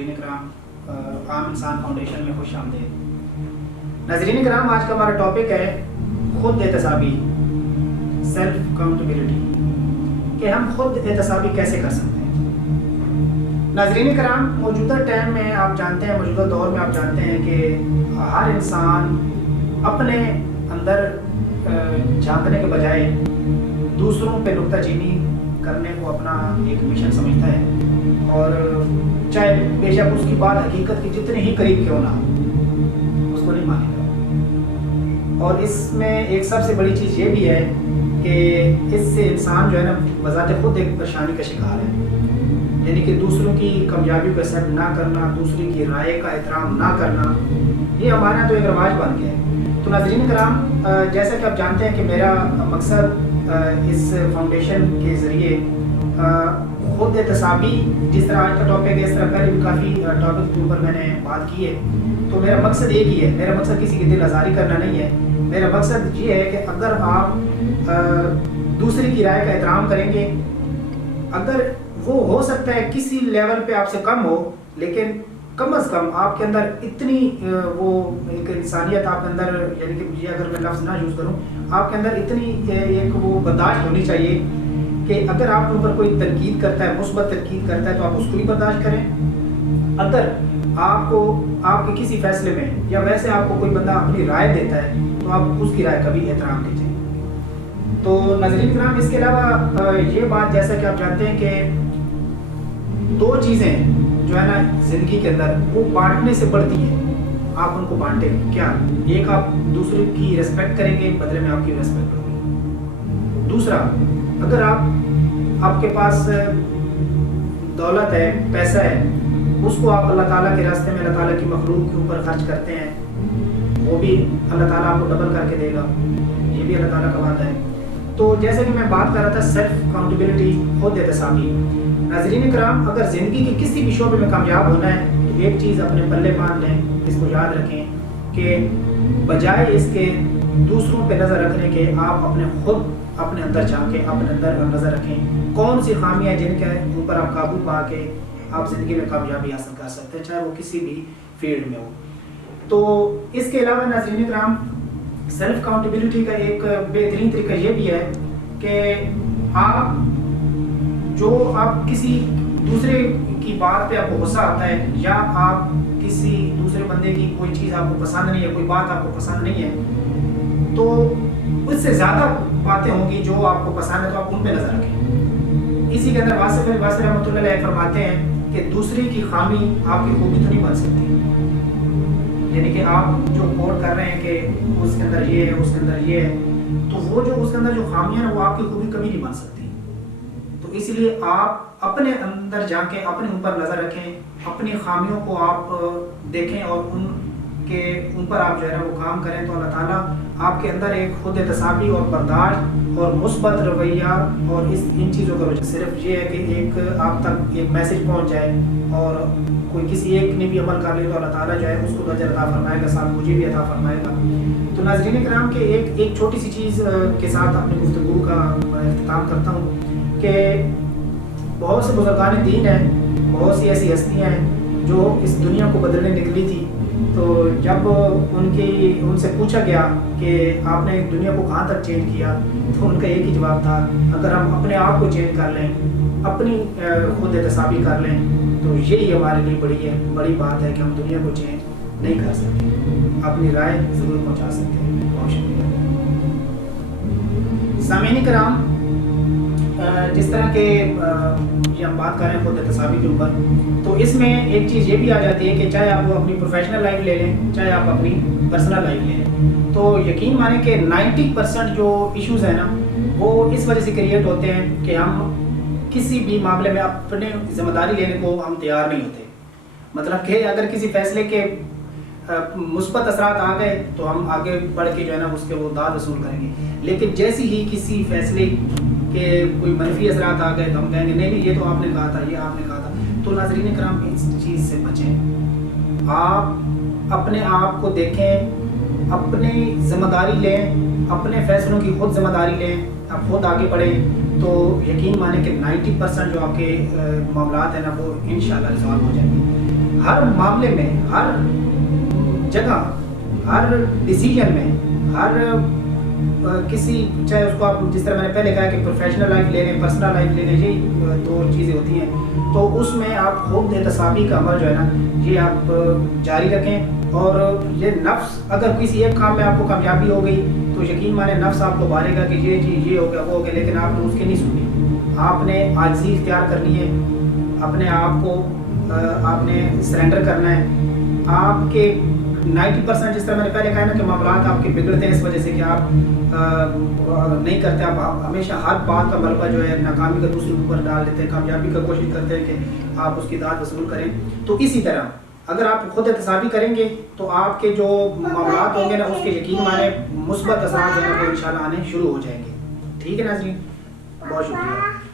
नाज़रीन कराम, आम इंसान फाउंडेशन में खुश आमदीद। नाज़रीन कराम, आज का हमारा टॉपिक है खुद एहतसाबी, सेल्फ अकाउंटेबिलिटी, कि हम खुद एहतसाबी कैसे कर सकते हैं। नाज़रीन कराम, मौजूदा टाइम में आप जानते हैं, मौजूदा दौर में आप जानते हैं कि हर इंसान अपने अंदर झांकने के बजाय दूसरों पे नुक्ताचीनी करने को अपना एक मिशन समझता है, और चाहे बेशक उसकी बात हकीकत की जितने ही करीब क्यों ना हो, उसको नहीं मानेगा। और इसमें एक सबसे बड़ी चीज़ ये भी है कि इससे इंसान जो है ना बज़ाते खुद एक परेशानी का शिकार है, यानी कि दूसरों की कामयाबी को एक्सेप्ट ना करना, दूसरे की राय का एहतराम ना करना, ये हमारे यहाँ तो एक रवाज बन गया है। तो नाज़रीन कराम, जैसा कि आप जानते हैं कि मेरा मकसद इस फाउंडेशन के ज़रिए खुद एहतसाबी, जिस तरह आज का टॉपिक है, इस तरह पहले भी काफ़ी टॉपिक के ऊपर मैंने बात की है। तो मेरा मकसद एक ही है, मेरा मकसद किसी की दिल आज़ारी करना नहीं है। मेरा मकसद ये है कि अगर आप दूसरे की राय का एहतराम करेंगे, अगर वो हो सकता है किसी लेवल पे आपसे कम हो, लेकिन कम अज़ कम आपके अंदर इतनी वो एक इंसानियत आपके अंदर, यानी कि ये अगर मैं लफ्ज़ ना यूज़ करूँ, आपके अंदर इतनी एक वो बर्दाश्त होनी चाहिए कि अगर आपके ऊपर कोई तनकीद करता है, मुस्बत तनकीद करता है, तो आप उसको भी बर्दाश्त करें। अगर आपको आपके किसी फैसले में या वैसे आपको कोई बंदा अपनी राय देता है, तो आप उसकी राय का भी एहतराम कीजिए। तो नाज़रीन कराम, इसके अलावा ये बात, जैसा कि आप जानते हैं कि दो चीज़ें जो है ना ज़िंदगी के अंदर वो बांटने से बढ़ती है, आप उनको बांटें। क्या? एक, आप दूसरे की रिस्पेक्ट करेंगे, बदले में आपकी रिस्पेक्ट होगी। दूसरा, अगर आपके पास दौलत है, पैसा है, उसको आप अल्लाह ताला के रास्ते में, अल्लाह ताला की मखलूक के ऊपर खर्च करते हैं, वो भी अल्लाह ताला आपको डबल करके देगा, ये भी अल्लाह ताला का वादा है। तो जैसे कि मैं बात कर रहा था सेल्फ अकाउंटेबिलिटी, खुद एहतसाबी। नाज़रीन कराम, अगर ज़िंदगी के किसी भी शोबे में कामयाब होना है, तो एक चीज़ अपने पल्ले बांध लें, इसको याद रखें कि बजाय इसके दूसरों पे नज़र रखने के, आप खुद अपने अंदर झांकें, अपने अंदर नज़र रखें, कौन सी खामियाँ जिनके ऊपर आप काबू पा के आप ज़िंदगी में कामयाबी हासिल कर सकते हैं, चाहे वो किसी भी फील्ड में हो। तो इसके अलावा नाज़रीन कराम, सेल्फ अकाउंटेबिलिटी का एक बेहतरीन तरीका ये भी है कि आप किसी दूसरे की बात पे आपको गुस्सा आता है, या आप किसी दूसरे बंदे की कोई चीज़ आपको पसंद नहीं है, कोई बात आपको पसंद नहीं है, तो उससे ज़्यादा बातें होंगी जो आपको पसंद है, तो आप उन पे नज़र रखें। इसी के अंदर वासिफ रहमतुल्लाह अलैह फरमाते हैं कि दूसरे की खामी आपकी खूबी तो नहीं बन सकती, यानी कि आप जो कोट कर रहे हैं कि उसके अंदर ये है, उसके अंदर ये है, तो वो जो उसके अंदर जो खामियां हैं वो आपकी खूबी कभी नहीं बन सकती। तो इसलिए आप अपने अंदर जाके अपने ऊपर नज़र रखें, अपनी खामियों को आप देखें और उन पर आप जो है ना वो काम करें, तो अल्लाह ताला आपके अंदर एक खुद एहतसाबी और बर्दाश्त और मुस्बत रवैया और इन चीज़ों का रुझान। सिर्फ ये है कि एक आप तक एक मैसेज पहुंच जाए और कोई किसी एक ने भी अमल कर लिया, तो अल्लाह ताला जो है उसको तो अजर अता फरमाएगा, साथ मुझे भी अता फरमाएगा। तो नाज़रीन कराम के एक छोटी सी चीज़ के साथ अपनी गुफ्तगू का इख्तिताम करता हूँ कि बहुत से बुज़ुर्गान दीन हैं, बहुत सी ऐसी हस्तियाँ हैं जो इस दुनिया को बदलने निकली थी। तो जब उनसे पूछा गया कि आपने दुनिया को कहाँ तक चेंज किया, तो उनका एक ही जवाब था, अगर हम अपने आप को चेंज कर लें, अपनी खुद एहतसाबी कर लें, तो यही हमारे लिए बड़ी बात है कि हम दुनिया को चेंज नहीं कर सकते, अपनी राय ज़रूर पहुँचा सकते हैं। बहुत शुक्रिया। सामीन कराम, जिस तरह के ये हम बात कर रहे हैं खुद एहतसाबी के ऊपर, तो इसमें एक चीज़ ये भी आ जाती है कि चाहे आप अपनी प्रोफेशनल लाइफ ले लें, चाहे आप अपनी पर्सनल लाइफ ले लें, तो यकीन माने कि 90% जो इश्यूज़ हैं ना वो इस वजह से क्रिएट होते हैं कि हम किसी भी मामले में अपने जिम्मेदारी लेने को हम तैयार नहीं होते। मतलब कि अगर किसी फैसले के मुस्बत असरात आ गए तो हम आगे बढ़ के जो है ना उसके वो दाद वसूल करेंगे, लेकिन जैसे ही किसी फैसले के कोई मनफी असरात आ गए तो हम कहेंगे नहीं ये तो आपने कहा था, ये आपने कहा था। तो नाज़रीन कराम, इस चीज़ से बचें, आप अपने आप को देखें, अपनी जिम्मेदारी लें, अपने फैसलों की खुद जिम्मेदारी लें, आप खुद आगे बढ़ें, तो यकीन माने कि 90% जो आपके मामलात हैं ना वो इंशाल्लाह रिजॉल्व हो जाएंगे। ہر معاملے میں، ہر جگہ، ہر ڈیسیجن میں، ہر کسی، چاہے اس کو آپ جس طرح میں نے پہلے کہا کہ پروفیشنل لائف لے لیں، پرسنل لائف لے لیں، یہ دو چیزیں ہوتی ہیں، تو اس میں آپ خود احتسابی کا عمل جو ہے نا یہ آپ جاری رکھیں. اور یہ نفس اگر کسی ایک کام میں آپ کو کامیابی ہو گئی تو یقین مانے نفس آپ کو مارے گا کہ یہ چیز یہ ہو گیا وہ ہو گیا، لیکن آپ نے اس کی نہیں سنی. آپ نے عاجزی اختیار کرنی ہے، اپنے آپ کو آپ نے سرنڈر کرنا ہے. آپ کے 90% جس طرح میں نے پہلے کہا نا کہ معاملات آپ کے بگڑتے ہیں اس وجہ سے کہ آپ نہیں کرتے، آپ ہمیشہ ہر بات کا ملبہ جو ہے ناکامی کا دوسرے اوپر ڈال دیتے ہیں، کامیابی کا کوشش کرتے ہیں کہ آپ اس کی داد وصول کریں. تو اسی طرح اگر آپ خود احتسابی کریں گے تو آپ کے جو معاملات ہوں گے نا اس کے یقین مانے مثبت اثرات جو ہے وہ انشاءاللہ آنے شروع ہو جائیں گے. ٹھیک ہے ناظرین، بہت شکریہ.